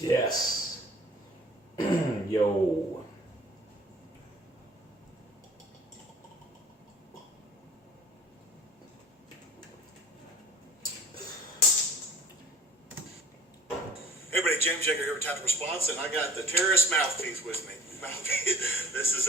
Yes. Yo. Hey everybody, James Yeager here with Tactical Response, and I got the terrorist mouthpiece with me. This is,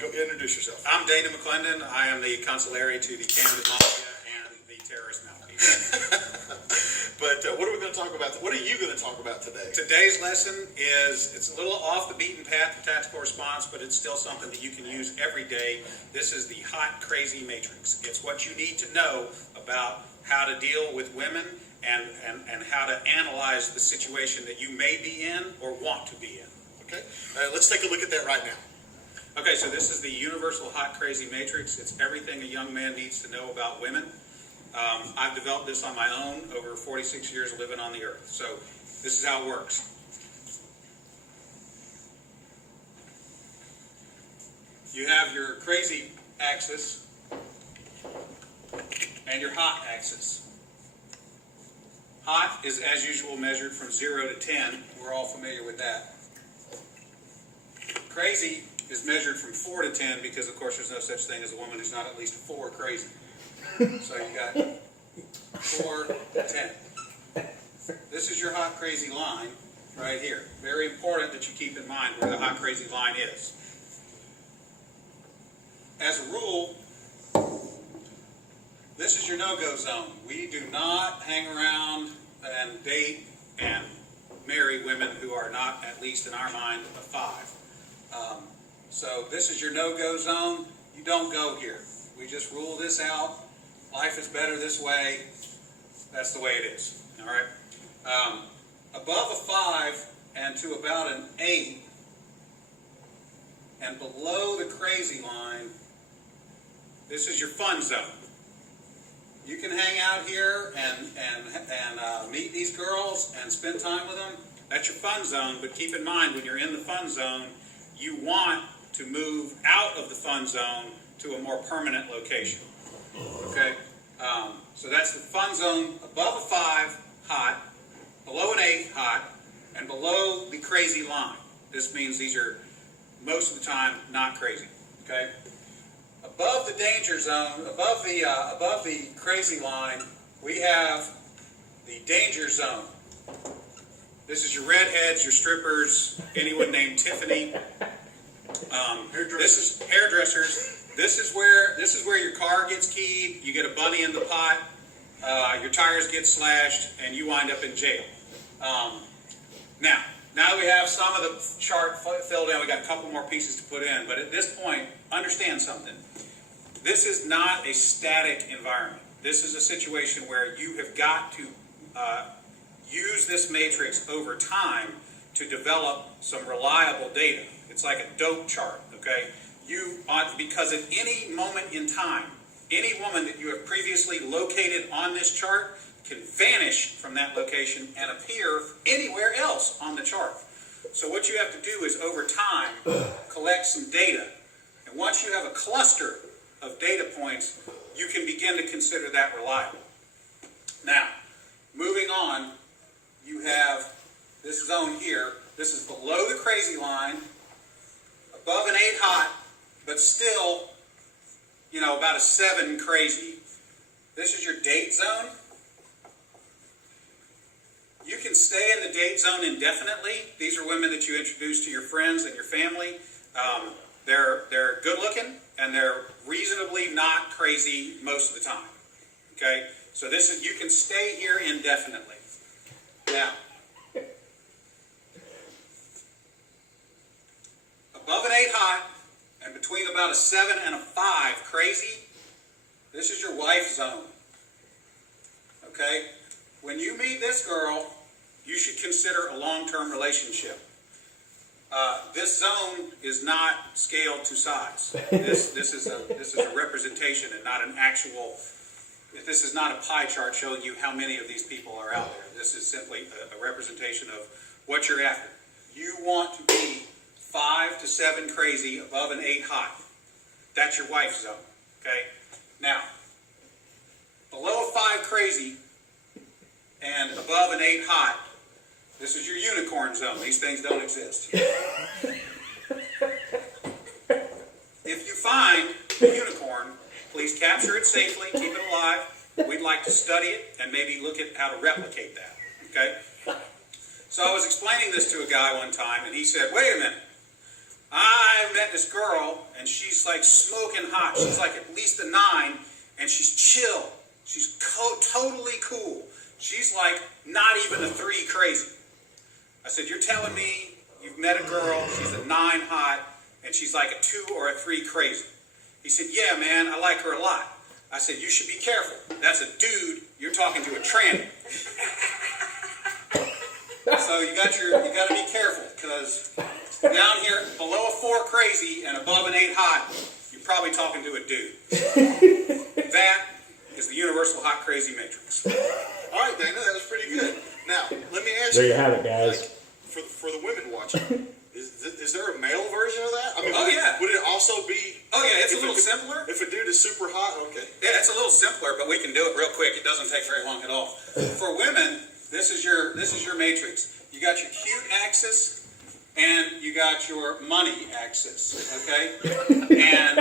go introduce yourself. I'm Dana McClendon. I am the consigliere to the candidate mafia and the terrorist mouthpiece. But what are we going to talk about? What are you going to talk about today? Today's lesson is, it's a little off the beaten path of tactical response, but it's still something that you can use every day. This is the hot, crazy matrix. It's what you need to know about how to deal with women and how to analyze the situation that you may be in or want to be in. Okay, let's take a look at that right now. Okay, so this is the universal hot, crazy matrix. It's everything a young man needs to know about women. I've developed this on my own over 46 years living on the earth. So this is how it works. You have your crazy axis and your hot axis. Hot is, as usual, measured from 0 to 10. We're all familiar with that. Crazy is measured from 4 to 10 because, of course, there's no such thing as a woman who's not at least 4 crazy. So you got 4 to 10. This is your hot, crazy line right here. Very important that you keep in mind where the hot, crazy line is. As a rule, this is your no-go zone. We do not hang around and date and marry women who are not, at least in our mind, a 5. So this is your no-go zone. You don't go here. We just rule this out. Life is better this way. That's the way it is. All right. Above a 5 and to about an 8, and below the crazy line, this is your fun zone. You can hang out here and meet these girls and spend time with them. That's your fun zone, but keep in mind when you're in the fun zone, you want to move out of the fun zone to a more permanent location. Okay? So that's the fun zone above a 5, hot, below an 8, hot, and below the crazy line. This means these are, most of the time, not crazy. Okay? Above the danger zone, above the crazy line, we have the danger zone. This is your redheads, your strippers, anyone named Tiffany. This is hairdressers. This is where your car gets keyed. You get a bunny in the pot. Your tires get slashed, and you wind up in jail. Now that we have some of the chart filled in, we got a couple more pieces to put in. But at this point, understand something. This is not a static environment. This is a situation where you have got to use this matrix over time to develop some reliable data. It's like a dope chart, okay? Because at any moment in time, any woman that you have previously located on this chart can vanish from that location and appear anywhere else on the chart. So what you have to do is, over time, collect some data. And once you have a cluster of data points, you can begin to consider that reliable. Now, moving on, you have this zone here. This is below the crazy line, above an 8 hot, but still, about a 7 crazy. This is your date zone. You can stay in the date zone indefinitely. These are women that you introduce to your friends and your family. They're good looking and they're reasonably not crazy most of the time. Okay? So you can stay here indefinitely. Now, above an 8 hot and between about a 7 and a 5 crazy, this is your wife zone. Okay? When you meet this girl, you should consider a long-term relationship. This zone is not scaled to size. This is a representation and not an actual. This is not a pie chart showing you how many of these people are out there. This is simply a representation of what you're after. You want to be 5 to 7 crazy above an 8 hot. That's your wife zone. Okay? Now, below a 5 crazy and above an 8 hot, This is your unicorn zone. These things don't exist. If you find a unicorn, please capture it safely, keep it alive. We'd like to study it and maybe look at how to replicate that. Okay? So I was explaining this to a guy one time, and he said, wait a minute. I met this girl, and she's like smoking hot. She's like at least a 9, and she's chill. She's totally cool. She's like not even a 3 crazy. I said, you're telling me you've met a girl, she's a 9 hot, and she's like a 2 or a 3 crazy? He said, yeah, man, I like her a lot. I said, you should be careful. That's a dude. You're talking to a tranny. So you got to be careful, because down here below a 4 crazy and above an 8 hot, you're probably talking to a dude. That is the universal hot crazy matrix. All right, Dana, that was pretty good. Now, let me ask There you. you have it, guys. Like, for the women watching, is there a male version of that? I mean, Oh, yeah. Would it also be? Oh, yeah, it's a if little simpler. If a dude is super hot, okay. Yeah, it's a little simpler, but we can do it real quick. It doesn't take very long at all. For women, this is your matrix. You got your cute axis, and you got your money axis. Okay, and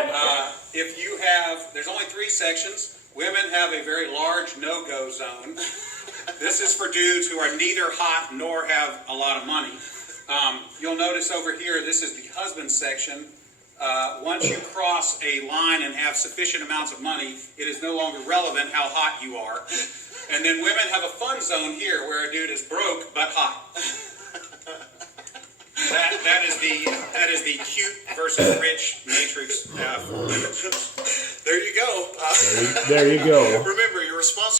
if you have, there's only 3 sections. Women have a very large no-go zone. This is for dudes who are neither hot nor have a lot of money. You'll notice over here, this is the husband section. Once you cross a line and have sufficient amounts of money, it is no longer relevant how hot you are. And then women have a fun zone here where a dude is broke but hot. That is the cute versus rich matrix for women. There you go. There you go. Remember, you're responsible.